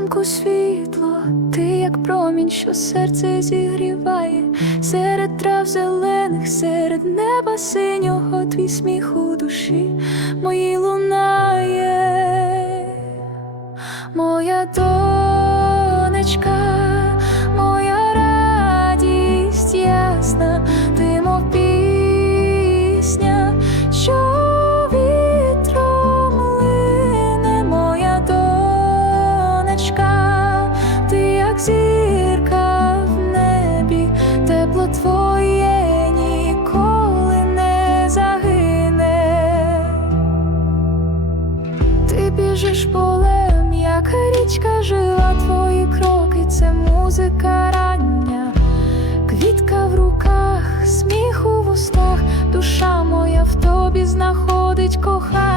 світанку світло, ти як промінь, що серце зігріває, серед трав зелених, серед неба синього, твій сміх у душі моїй лунає, моя донечка, зірка в небі, тепло твоє ніколи не загине. Ти біжиш полем, як річка жива, твої кроки, це музика рання, квітка в руках, сміх у вустах, душа моя в тобі знаходить кохання.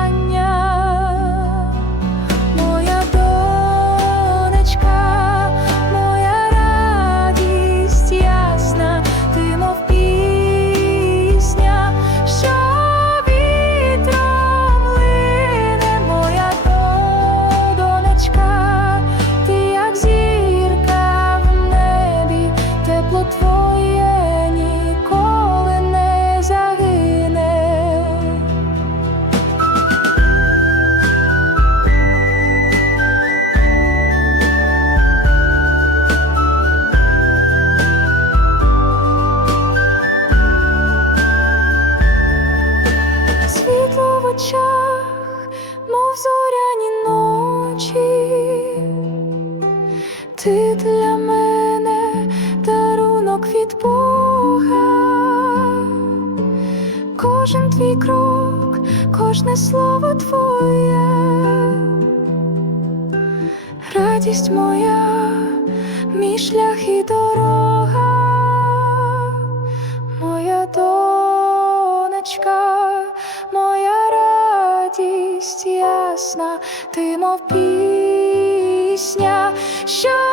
Очах, мов зоряні ночі, ти для мене дарунок від Бога, кожен твій крок, кожне слово твоє, радість моя, мій шлях і дорога. Моя донечка, моя радість ясна, ти мов пісня, що